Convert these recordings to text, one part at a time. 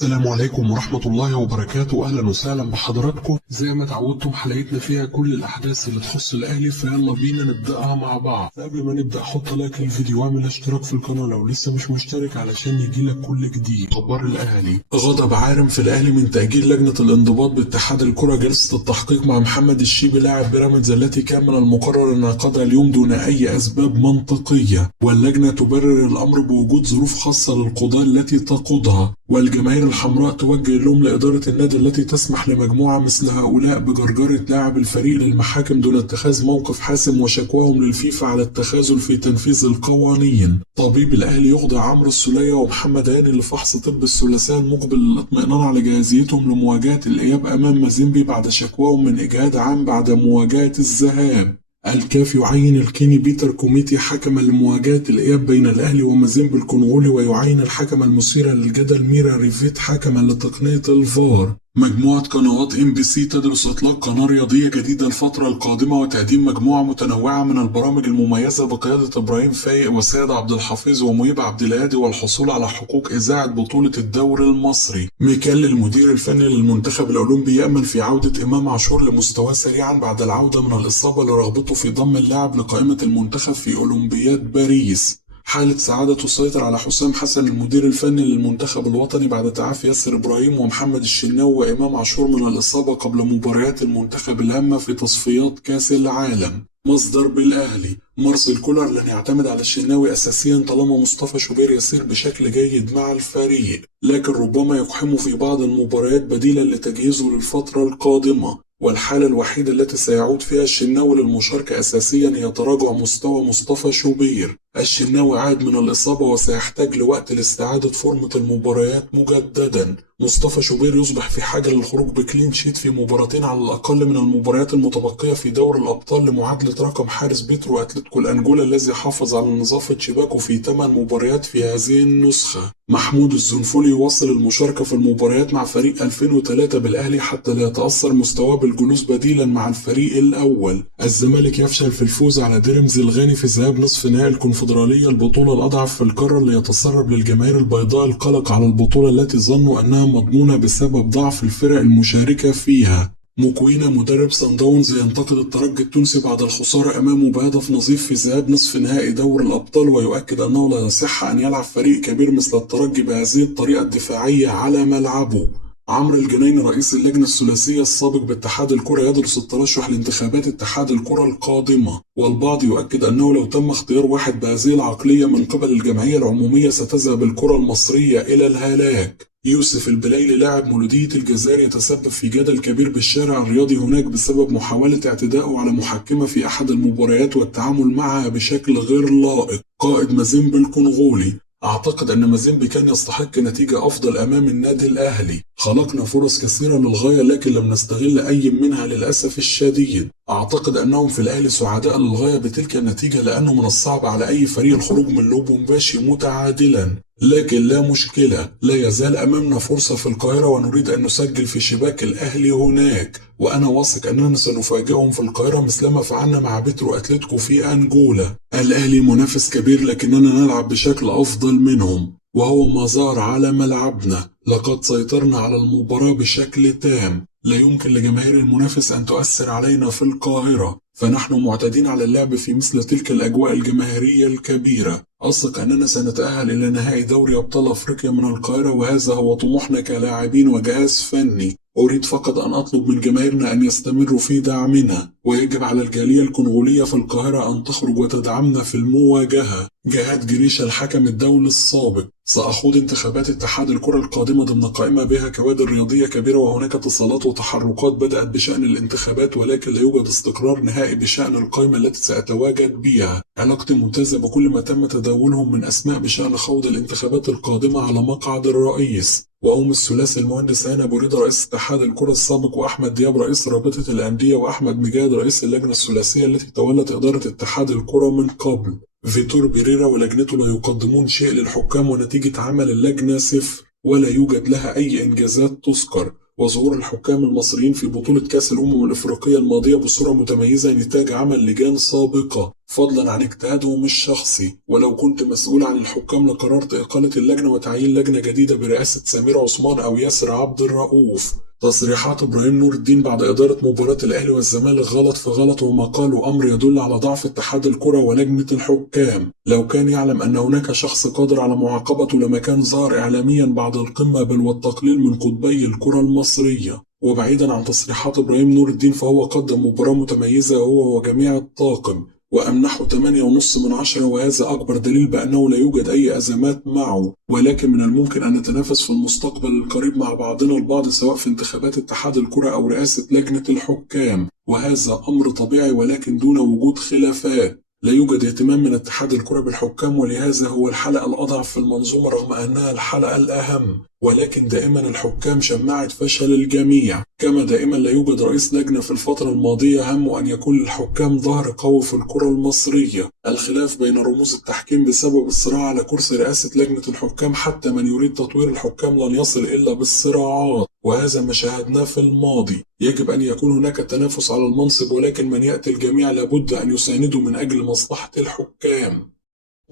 السلام عليكم ورحمة الله وبركاته. أهلا وسهلا بحضراتكم. زي ما تعودتم حلقتنا فيها كل الأحداث اللي تخص الأهلي، فيلا بينا نبدأها مع بعض. قبل ما نبدأ حط لايك للفيديو واعمل اشتراك في القناة لو لسه مش مشترك علشان يجيلك كل جديد. أخبار الأهلي: غضب عارم في الأهلي من تأجيل لجنة الانضباط باتحاد الكرة جلسة التحقيق مع محمد الشيبي لاعب بيراميدز التي كان من المقرر انعقادها اليوم دون أي أسباب منطقية، واللجنة تبرر الأمر بوجود ظروف خاصة للقضاء التي تقودها، والجماهير الحمراء توجه اللوم لإدارة النادي التي تسمح لمجموعة مثل هؤلاء بجرجرة لاعب الفريق للمحاكم دون اتخاذ موقف حاسم، وشكواهم للفيفا على التخاذل في تنفيذ القوانين. طبيب الأهلي يخضع عمرو السولية ومحمد هاني لفحص طب الثلاثاء المقبل للاطمئنان على جاهزيتهم لمواجهة الإياب أمام مازيمبي بعد شكواهم من إجهاد عام بعد مواجهة الذهاب. الكاف يعين الكيني بيتر كوميتي حكما لمواجهة الإياب بين الأهلي ومازيمبي الكونغولي، ويعين الحكم المثير للجدل ميرا ريفيت حكما لتقنية الفار. مجموعة قنوات MBC تدرس إطلاق قناة رياضية جديدة الفترة القادمة وتقديم مجموعة متنوعة من البرامج المميزة بقيادة إبراهيم فايق وسيد عبد الحفيظ ومهيب عبد الهادي، والحصول على حقوق إذاعة بطولة الدوري المصري. ميكال المدير الفني للمنتخب الأولمبي يأمل في عودة إمام عاشور لمستواه سريعا بعد العودة من الإصابة لرغبته في ضم اللاعب لقائمة المنتخب في أولمبياد باريس. حالة سعادة تسيطر على حسام حسن المدير الفني للمنتخب الوطني بعد تعافي ياسر إبراهيم ومحمد الشناوي وإمام عاشور من الإصابة قبل مباريات المنتخب الهامة في تصفيات كأس العالم. مصدر بالأهلي: مارسيل كولر لن يعتمد على الشناوي أساسيا طالما مصطفى شوبير يسير بشكل جيد مع الفريق، لكن ربما يقحمه في بعض المباريات بديلا لتجهيزه للفترة القادمة. والحالة الوحيدة التي سيعود فيها الشناوي للمشاركة أساسيا هي تراجع مستوى مصطفى شوبير. الشناوي عاد من الإصابة وسيحتاج لوقت لاستعادة فورمة المباريات مجددا. مصطفى شوبير يصبح في حاجة للخروج بكلين شيت في مباراتين على الأقل من المباريات المتبقية في دور الأبطال لمعادلة رقم حارس بيترو أتلتيكو الأنجولا الذي حافظ على نظافة شباكه في 8 مباريات في هذه النسخة. محمود الزنفولي يواصل المشاركة في المباريات مع فريق 2003 بالأهلي حتى لا يتأثر مستواه بالجلوس بديلا مع الفريق الأول. الزمالك يفشل في الفوز على ديرمز الغاني في ذهاب نصف نهائي الكونفدرالية، البطولة الأضعف في القارة اللي يتسرب للجماهير البيضاء القلق على البطولة التي ظنوا أنها مضمونة بسبب ضعف الفرق المشاركة فيها. موكوينا مدرب صن داونز ينتقد الترجي التونسي بعد الخسارة أمامه بهدف نظيف في ذهاب نصف نهائي دوري الأبطال، ويؤكد أنه لا يصح أن يلعب فريق كبير مثل الترجي بهذه الطريقة الدفاعية على ملعبه. عمرو الجنايني رئيس اللجنة الثلاثية السابق باتحاد الكرة يدرس الترشح لانتخابات اتحاد الكرة القادمة، والبعض يؤكد أنه لو تم اختيار واحد بهذه العقلية من قبل الجمعية العمومية ستذهب الكرة المصرية إلى الهلاك. يوسف البليلي لاعب مولودية الجزائر يتسبب في جدل كبير بالشارع الرياضي هناك بسبب محاولة اعتدائه على محكمة في أحد المباريات والتعامل معها بشكل غير لائق. قائد مازيمبي الكونغولي: أعتقد أن مازيمبي كان يستحق نتيجة أفضل أمام النادي الأهلي. خلقنا فرص كثيرة للغاية لكن لم نستغل أي منها للأسف الشديد. أعتقد أنهم في الأهلي سعداء للغاية بتلك النتيجة لأنه من الصعب على أي فريق الخروج من لوبومباشي متعادلا، لكن لا مشكلة، لا يزال أمامنا فرصة في القاهرة ونريد أن نسجل في شباك الأهلي هناك، وأنا واثق أننا سنفاجئهم في القاهرة مثلما فعلنا مع بيترو أتلتيكو في أنجولا. الأهلي منافس كبير لكننا نلعب بشكل أفضل منهم، وهو ما ظهر على ملعبنا. لقد سيطرنا على المباراة بشكل تام، لا يمكن لجماهير المنافس أن تؤثر علينا في القاهرة، فنحن معتادين على اللعب في مثل تلك الأجواء الجماهيرية الكبيرة. أثق أننا سنتأهل إلى نهائي دوري أبطال أفريقيا من القاهرة، وهذا هو طموحنا كلاعبين وجهاز فني. أريد فقط أن أطلب من جماهيرنا أن يستمروا في دعمنا، ويجب على الجالية الكونغولية في القاهرة أن تخرج وتدعمنا في المواجهة. جهاد جريشة الحكم الدولي السابق: سأخوض انتخابات اتحاد الكرة القادمة ضمن قائمة بها كوادر رياضية كبيرة، وهناك اتصالات وتحركات بدأت بشأن الانتخابات، ولكن لا يوجد استقرار نهائي بشأن القائمة التي سأتواجد بها. علاقتي ممتازة بكل ما تم تداولهم من أسماء بشأن خوض الانتخابات القادمة على مقعد الرئيس. وأم الثلاثي المهندس هاني أبو ريدة رئيس اتحاد الكرة السابق، وأحمد دياب رئيس رابطة الأندية، وأحمد مجاهد رئيس اللجنة الثلاثية التي تولت إدارة اتحاد الكرة من قبل. فيتور بيريرا ولجنته لا يقدمون شيء للحكام، ونتيجة عمل اللجنة 0 ولا يوجد لها أي إنجازات تذكر. وظهور الحكام المصريين في بطولة كأس الأمم الإفريقية الماضية بصورة متميزة نتاج عمل لجان سابقة. فضلا عن اجتهادهم الشخصي. ولو كنت مسؤول عن الحكام لقررت إقالة اللجنة وتعيين لجنة جديدة برئاسة سمير عثمان أو ياسر عبد الرؤوف. تصريحات إبراهيم نور الدين بعد إدارة مباراة الأهلي والزمالك غلط في غلط، وما قاله أمر يدل على ضعف اتحاد الكرة ولجنة الحكام. لو كان يعلم أن هناك شخص قادر على معاقبته لما كان ظهر إعلاميا بعد القمة، بل والتقليل من قطبي الكرة المصرية. وبعيدا عن تصريحات إبراهيم نور الدين، فهو قدم مباراة متميزة هو وجميع الطاقم، وأمنحه 8.5 وهذا أكبر دليل بأنه لا يوجد أي أزمات معه. ولكن من الممكن أن نتنافس في المستقبل القريب مع بعضنا البعض، سواء في انتخابات اتحاد الكرة أو رئاسة لجنة الحكام، وهذا أمر طبيعي ولكن دون وجود خلافات. لا يوجد اهتمام من اتحاد الكرة بالحكام، ولهذا هو الحلقة الأضعف في المنظومة رغم أنها الحلقة الأهم. ولكن دائما الحكام شماعة فشل الجميع. كما دائما لا يوجد رئيس لجنة في الفترة الماضية همه أن يكون للحكام ظهر قوي في الكرة المصرية. الخلاف بين رموز التحكيم بسبب الصراع على كرسي رئاسة لجنة الحكام، حتى من يريد تطوير الحكام لن يصل إلا بالصراعات، وهذا ما شاهدناه في الماضي. يجب أن يكون هناك تنافس على المنصب، ولكن من يأتي الجميع لابد أن يساندوا من أجل مصلحة الحكام.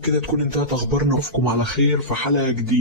كده تكون انتهت أخبارنا، نشوفكم على خير في حلقة جديدة.